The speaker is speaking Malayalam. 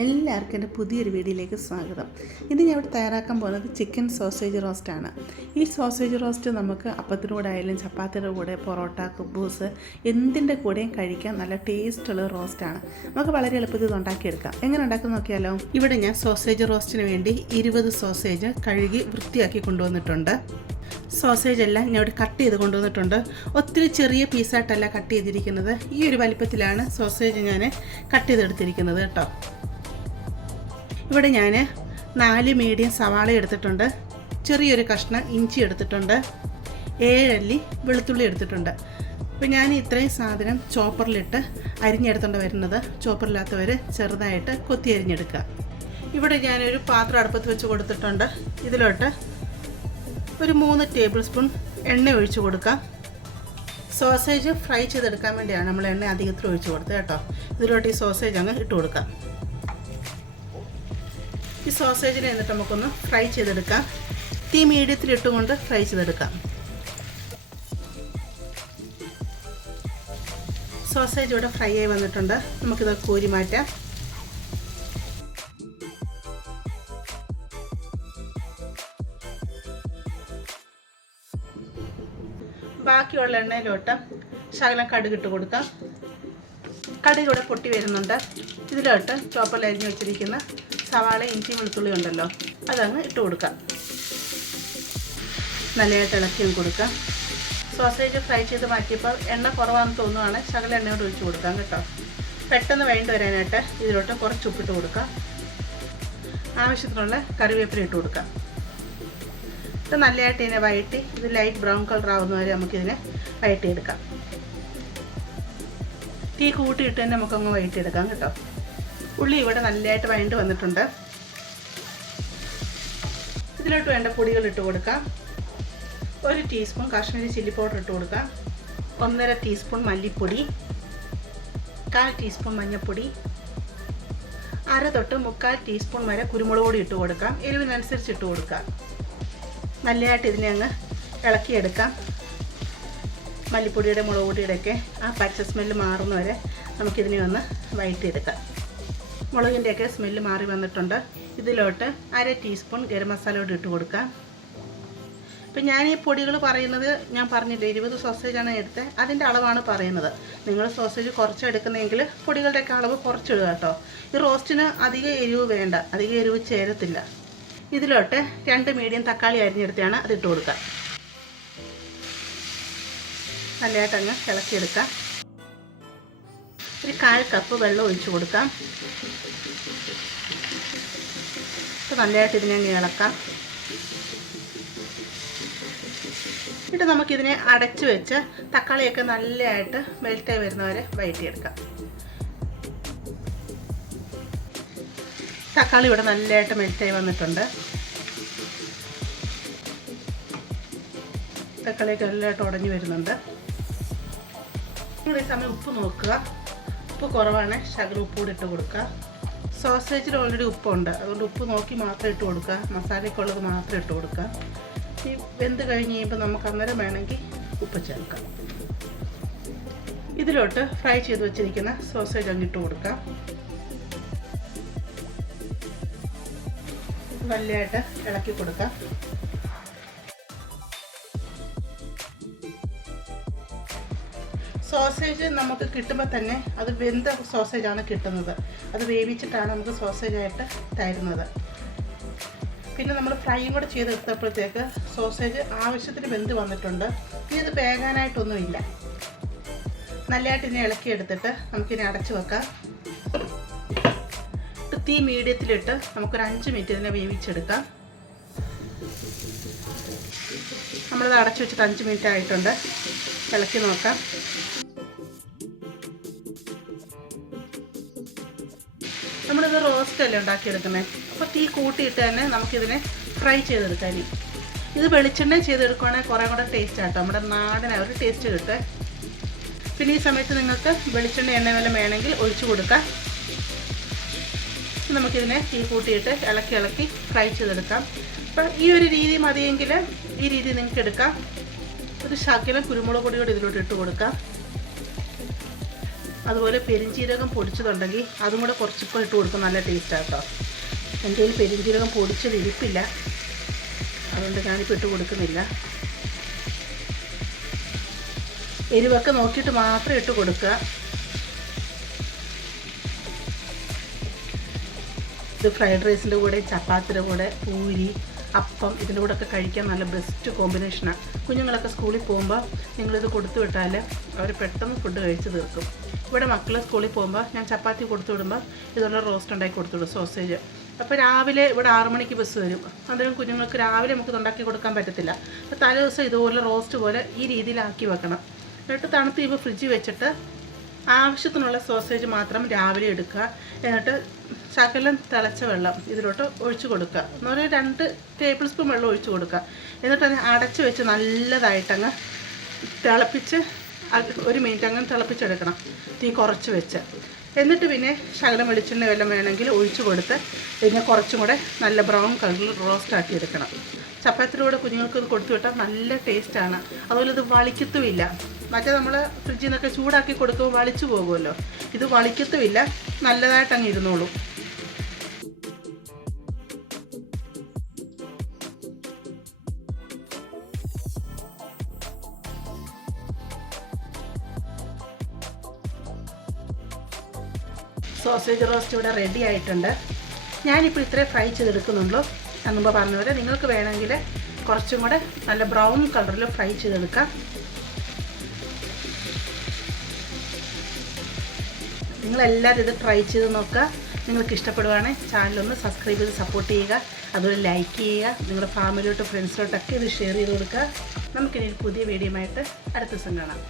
എല്ലാവർക്കും എൻ്റെ പുതിയൊരു വീഡിയോയിലേക്ക് സ്വാഗതം. ഇത് ഞാൻ ഇവിടെ തയ്യാറാക്കാൻ പോകുന്നത് ചിക്കൻ സോസേജ് റോസ്റ്റാണ്. ഈ സോസേജ് റോസ്റ്റ് നമുക്ക് അപ്പത്തിൻ്റെ കൂടെ ആയാലും ചപ്പാത്തിയുടെ കൂടെ, പൊറോട്ട, കുബൂസ് എന്തിൻ്റെ കൂടെയും കഴിക്കാൻ നല്ല ടേസ്റ്റുള്ള റോസ്റ്റാണ്. നമുക്ക് വളരെ എളുപ്പത്തിൽ ഇത് ഉണ്ടാക്കിയെടുക്കാം. എങ്ങനെ ഉണ്ടാക്കുന്നത് നോക്കിയാലോ. ഇവിടെ ഞാൻ സോസേജ് റോസ്റ്റിന് വേണ്ടി 20 സോസേജ് കഴുകി വൃത്തിയാക്കി കൊണ്ടുവന്നിട്ടുണ്ട്. സോസേജ് എല്ലാം ഞാൻ ഇവിടെ കട്ട് ചെയ്ത് കൊണ്ടുവന്നിട്ടുണ്ട്. ഒത്തിരി ചെറിയ പീസായിട്ടല്ല കട്ട് ചെയ്തിരിക്കുന്നത്. ഈ ഒരു വലിപ്പത്തിലാണ് സോസേജ് ഞാൻ കട്ട് ചെയ്തെടുത്തിരിക്കുന്നത് കേട്ടോ. ഇവിടെ ഞാൻ 4 മീഡിയം സവാള എടുത്തിട്ടുണ്ട്, ചെറിയൊരു കഷ്ണം ഇഞ്ചി എടുത്തിട്ടുണ്ട്, 7 അല്ലി വെളുത്തുള്ളി എടുത്തിട്ടുണ്ട്. അപ്പോൾ ഞാൻ ഇത്രയും സാധനം ചോപ്പറിലിട്ട് അരിഞ്ഞെടുത്തുകൊണ്ട് വരുന്നത്. ചോപ്പറില്ലാത്തവർ ചെറുതായിട്ട് കൊത്തി അരിഞ്ഞെടുക്കുക. ഇവിടെ ഞാനൊരു പാത്രം അടുപ്പത്ത് വെച്ച് കൊടുത്തിട്ടുണ്ട്. ഇതിലോട്ട് ഒരു 3 ടേബിൾ സ്പൂൺ എണ്ണ ഒഴിച്ച് കൊടുക്കാം. സോസേജ് ഫ്രൈ ചെയ്തെടുക്കാൻ വേണ്ടിയാണ് നമ്മൾ എണ്ണ അധികത്തിൽ ഒഴിച്ച് കൊടുത്തത് കേട്ടോ. ഇതിലോട്ട് ഈ സോസേജ് അങ്ങ് ഇട്ട് കൊടുക്കാം. ഈ സോസേജിനെ എന്നിട്ട് നമുക്കൊന്ന് ഫ്രൈ ചെയ്തെടുക്കാം. തീ മീഡിയത്തിൽ ഇട്ടുകൊണ്ട് ഫ്രൈ ചെയ്തെടുക്കാം. സോസേജ് ഇവിടെ ഫ്രൈ ആയി വന്നിട്ടുണ്ട്. നമുക്കിത് കോരി മാറ്റാം. ബാക്കിയുള്ള എണ്ണയിലോട്ട് ശകലം കടുകിട്ട് കൊടുക്കാം. കടുക് ഇവിടെ പൊട്ടി വരുന്നുണ്ട്. ഇതിലോട്ട് ചോപ്പറിൽ അരിഞ്ഞ് വെച്ചിരിക്കുന്ന സവാള, ഇഞ്ചി, വെളുത്തുള്ളി ഉണ്ടല്ലോ, അതങ്ങ് ഇട്ട് കൊടുക്കാം. നല്ലതായിട്ട് ഇളക്കിയും കൊടുക്കാം. സോസേജ് ഫ്രൈ ചെയ്ത് മാറ്റിയപ്പോൾ എണ്ണ കുറവാണെന്ന് തോന്നുവാണ്, ശകലം എണ്ണയോട് ഒഴിച്ച് കൊടുക്കാം കേട്ടോ. പെട്ടെന്ന് വേണ്ടി വരാനായിട്ട് ഇതിലോട്ട് കുറച്ച് ഉപ്പിട്ട് കൊടുക്കാം. ആവശ്യത്തിനുള്ള കറിവേപ്പില ഇട്ട് കൊടുക്കാം. ഇത് നല്ലതായിട്ട് ഇതിനെ വഴറ്റി ഇത് ലൈറ്റ് ബ്രൗൺ കളർ ആവുന്ന വരെ നമുക്കിതിനെ വഴറ്റിയെടുക്കാം. തീ കൂട്ടിയിട്ട് തന്നെ നമുക്കങ്ങ് വഴറ്റിയെടുക്കാം കേട്ടോ. ഉള്ളി ഇവിടെ നല്ലതായിട്ട് വഴണ്ട് വന്നിട്ടുണ്ട്. ഇതിലോട്ട് വേണ്ട പൊടികൾ ഇട്ട് കൊടുക്കാം. 1 ടീസ്പൂൺ കാശ്മീരി ചില്ലി പൗഡർ ഇട്ട് കൊടുക്കാം. 1.5 ടീസ്പൂൺ മല്ലിപ്പൊടി, 1/4 ടീസ്പൂൺ മഞ്ഞൾപ്പൊടി, 1/2 തൊട്ട് 3/4 ടീസ്പൂൺ വരെ കുരുമുളക് പൊടി ഇട്ട് കൊടുക്കാം. എരിവിനനുസരിച്ച് ഇട്ട് കൊടുക്കാം. നല്ലതായിട്ട് ഇതിനെ അങ്ങ് ഇളക്കിയെടുക്കാം. മല്ലിപ്പൊടിയുടെ, മുളക് പൊടിയുടെയൊക്കെ ആ പച്ച സ്മെല്ല് മാറുന്ന വരെ നമുക്കിതിനെ ഒന്ന് വഴറ്റിയെടുക്കാം. മുളകിൻ്റെയൊക്കെ സ്മെല്ല് മാറി വന്നിട്ടുണ്ട്. ഇതിലോട്ട് 1/2 ടീസ്പൂൺ ഗരം മസാല കൂടി ഇട്ട് കൊടുക്കാം. ഇപ്പം ഞാൻ ഈ പൊടികൾ പറയുന്നത് ഞാൻ പറഞ്ഞില്ലേ, 20 സോസേജാണ് എടുത്തത്, അതിൻ്റെ അളവാണ് പറയുന്നത്. നിങ്ങൾ സോസേജ് കുറച്ച് എടുക്കുന്നതെങ്കിൽ പൊടികളുടെയൊക്കെ അളവ് കുറച്ചിടുക കേട്ടോ. ഈ റോസ്റ്റിന് അധികം എരിവ് വേണ്ട, അധികം എരിവ് ചേരത്തില്ല. ഇതിലോട്ട് 2 മീഡിയം തക്കാളി അരിഞ്ഞെടുത്താണ് അതിട്ട് കൊടുക്കുക. നല്ലതായിട്ട് അങ്ങ് ഇളക്കിയെടുക്കാം. ഒരു 1/4 കപ്പ് വെള്ളം ഒഴിച്ചു കൊടുക്കാം. നല്ലതായിട്ട് ഇതിനെ അങ്ങ് ഇളക്കാം. എന്നിട്ട് നമുക്കിതിനെ അടച്ചു വെച്ച് തക്കാളിയൊക്കെ നല്ലതായിട്ട് മെൽറ്റായി വരുന്നവരെ വഴറ്റിയെടുക്കാം. തക്കാളി ഇവിടെ നല്ലതായിട്ട് മെൽറ്റായി വന്നിട്ടുണ്ട്. തക്കാളിയൊക്കെ നല്ലതായിട്ട് ഉടഞ്ഞു വരുന്നുണ്ട്. ഈ സമയം ഉപ്പ് നോക്കുക. ഉപ്പ് കുറവാണ്, ശകലം ഉപ്പ് കൂടി ഇട്ട് കൊടുക്കുക. സോസേജിൽ ഓൾറെഡി ഉപ്പുണ്ട്, അതുകൊണ്ട് ഉപ്പ് നോക്കി മാത്രം ഇട്ട് കൊടുക്കുക. മസാലയ്ക്കുള്ളത് മാത്രം ഇട്ട് കൊടുക്കുക. ഈ വെന്ത് കഴിഞ്ഞ് കഴിയുമ്പോൾ നമുക്ക് അന്നേരം വേണമെങ്കിൽ ഉപ്പ് ചേർക്കാം. ഇതിലോട്ട് ഫ്രൈ ചെയ്ത് വെച്ചിരിക്കുന്ന സോസേജ് അങ്ങിട്ട് കൊടുക്കാം. നല്ലതായിട്ട് ഇളക്കി കൊടുക്കാം. സോസേജ് നമുക്ക് കിട്ടുമ്പോൾ തന്നെ അത് വെന്ത സോസേജാണ് കിട്ടുന്നത്. അത് വേവിച്ചിട്ടാണ് നമുക്ക് സോസേജായിട്ട് തരുന്നത്. പിന്നെ നമ്മൾ ഫ്രൈയും കൂടെ ചെയ്തെടുത്തപ്പോഴത്തേക്ക് സോസേജ് ആവശ്യത്തിന് വെന്ത് വന്നിട്ടുണ്ട്. ഇനി ഇത് വേകാനായിട്ടൊന്നുമില്ല. നല്ലതായിട്ട് ഇതിനെ ഇളക്കിയെടുത്തിട്ട് നമുക്കിതിനെ അടച്ചു വെക്കാം. തീ മീഡിയത്തിലിട്ട് നമുക്കൊരു 5 മിനിറ്റ് ഇതിനെ വേവിച്ചെടുക്കാം. നമ്മളിത് അടച്ചു വെച്ചിട്ട് 5 മിനിറ്റ് ആയിട്ടുണ്ട്. ഇളക്കി നോക്കാം. നമ്മളിത് റോസ്റ്റല്ലേ ഉണ്ടാക്കിയെടുക്കുന്നത്, അപ്പോൾ തീ കൂട്ടിയിട്ട് തന്നെ നമുക്കിതിനെ ഫ്രൈ ചെയ്തെടുക്കാം. ഇത് വെളിച്ചെണ്ണ ചെയ്തെടുക്കുകയാണെങ്കിൽ കുറേ കൂടെ ടേസ്റ്റ് ആട്ടോ, നമ്മുടെ നാടനായ ഒരു ടേസ്റ്റ് കിട്ടും. പിന്നെ ഈ സമയത്ത് നിങ്ങൾക്ക് വെളിച്ചെണ്ണ എണ്ണ വല്ലതും വേണമെങ്കിൽ ഒഴിച്ചു കൊടുക്കാം. നമുക്കിതിനെ തീ കൂട്ടിയിട്ട് ഇളക്കി ഫ്രൈ ചെയ്തെടുക്കാം. അപ്പം ഈ ഒരു രീതി മതിയെങ്കിൽ ഈ രീതി നിങ്ങൾക്ക് എടുക്കാം. ഒരു ശകലം കുരുമുളക് പൊടി കൂടി ഇതിലോട്ട് ഇട്ട് കൊടുക്കാം. അതുപോലെ പെരിഞ്ജീരകം പൊടിച്ചതുണ്ടെങ്കിൽ അതും കൂടെ കുറച്ചിപ്പോൾ ഇട്ട് കൊടുക്കും, നല്ല ടേസ്റ്റാണ് കേട്ടോ. എൻ്റെ കയ്യിൽ പെരിഞ്ജീരകം പൊടിച്ചത് ഇരിപ്പില്ല, അതുകൊണ്ട് ഞാനിപ്പോൾ ഇട്ട് കൊടുക്കുന്നില്ല. എരിവൊക്കെ നോക്കിയിട്ട് മാത്രം ഇട്ട് കൊടുക്കുക. ഇത് ഫ്രൈഡ് റൈസിൻ്റെ കൂടെ, ചപ്പാത്തിയുടെ കൂടെ, പൂരി, അപ്പം ഇതിൻ്റെ കൂടെ ഒക്കെ കഴിക്കാൻ നല്ല ബെസ്റ്റ് കോമ്പിനേഷനാണ്. കുഞ്ഞുങ്ങളൊക്കെ സ്കൂളിൽ പോകുമ്പോൾ നിങ്ങളിത് കൊടുത്തു വിട്ടാൽ അവർ പെട്ടെന്ന് ഫുഡ് കഴിച്ച് തീർക്കും. ഇവിടെ മക്കൾ സ്കൂളിൽ പോകുമ്പോൾ ഞാൻ ചപ്പാത്തി കൊടുത്തു വിടുമ്പോൾ ഇതുപോലെ റോസ്റ്റ് ഉണ്ടാക്കി കൊടുത്തു വിടും, സോസേജ്. അപ്പോൾ രാവിലെ ഇവിടെ 6 മണിക്ക് ബസ് വരും. അന്നേരം കുഞ്ഞുങ്ങൾക്ക് രാവിലെ നമുക്ക് ഉണ്ടാക്കി കൊടുക്കാൻ പറ്റത്തില്ല. അപ്പോൾ തലേ ദിവസം ഇതുപോലെ റോസ്റ്റ് പോലെ ഈ രീതിയിലാക്കി വെക്കണം. എന്നിട്ട് തണുത്ത് കഴിയുമ്പോൾ ഫ്രിഡ്ജിൽ വെച്ചിട്ട് ആവശ്യത്തിനുള്ള സോസേജ് മാത്രം രാവിലെ എടുക്കുക. എന്നിട്ട് ശകലം തിളച്ച വെള്ളം ഇതിലോട്ട് ഒഴിച്ച് കൊടുക്കുക. എന്നൊരു 2 ടേബിൾ സ്പൂൺ വെള്ളം ഒഴിച്ച് കൊടുക്കുക. എന്നിട്ട് അത് അടച്ച് വെച്ച് നല്ലതായിട്ടങ്ങ് തിളപ്പിച്ച് 1 മിനിറ്റ് അങ്ങ് തിളപ്പിച്ചെടുക്കണം, തീ കുറച്ച് വെച്ച്. എന്നിട്ട് പിന്നെ ശകലം വെളിച്ചെണ്ണ വല്ലതും വേണമെങ്കിൽ ഒഴിച്ച് കൊടുത്ത് പിന്നെ കുറച്ചും കൂടെ നല്ല ബ്രൗൺ കളറിൽ റോസ്റ്റ് ആക്കി എടുക്കണം. ചപ്പാത്തിയുടെ കുഞ്ഞുങ്ങൾക്ക് ഇത് കൊടുത്തു വിട്ടാൽ നല്ല ടേസ്റ്റാണ്. അതുപോലെ ഇത് വളിക്കത്തുമില്ല. മറ്റേ നമ്മൾ ഫ്രിഡ്ജിൽ നിന്നൊക്കെ ചൂടാക്കി കൊടുക്കുമ്പോൾ വളിച്ചു പോകുമല്ലോ, ഇത് വളിക്കത്തുമില്ല, നല്ലതായിട്ട് അങ്ങ് ഇരുന്നോളൂ. സോസേജ് റോസ്റ്റ് ഇവിടെ റെഡി ആയിട്ടുണ്ട്. ഞാനിപ്പോൾ ഇത്രയും ഫ്രൈ ചെയ്തെടുക്കുന്നുള്ളൂ. ഞാൻ മുമ്പ് പറഞ്ഞ പോലെ നിങ്ങൾക്ക് വേണമെങ്കിൽ കുറച്ചും കൂടെ നല്ല ബ്രൗൺ കളറിൽ ഫ്രൈ ചെയ്തെടുക്കാം. നിങ്ങളെല്ലാവരും ഇത് ട്രൈ ചെയ്ത് നോക്കുക. നിങ്ങൾക്ക് ഇഷ്ടപ്പെടുവാണെങ്കിൽ ചാനലൊന്ന് സബ്സ്ക്രൈബ് ചെയ്ത് സപ്പോർട്ട് ചെയ്യുക. അതുപോലെ ലൈക്ക് ചെയ്യുക. നിങ്ങളുടെ ഫാമിലിയോട്ട് ഫ്രണ്ട്സിലോട്ടൊക്കെ ഇത് ഷെയർ ചെയ്ത് കൊടുക്കുക. നമുക്കിനി പുതിയ വീഡിയോ ആയിട്ട് അടുത്ത ദിവസം കാണാം.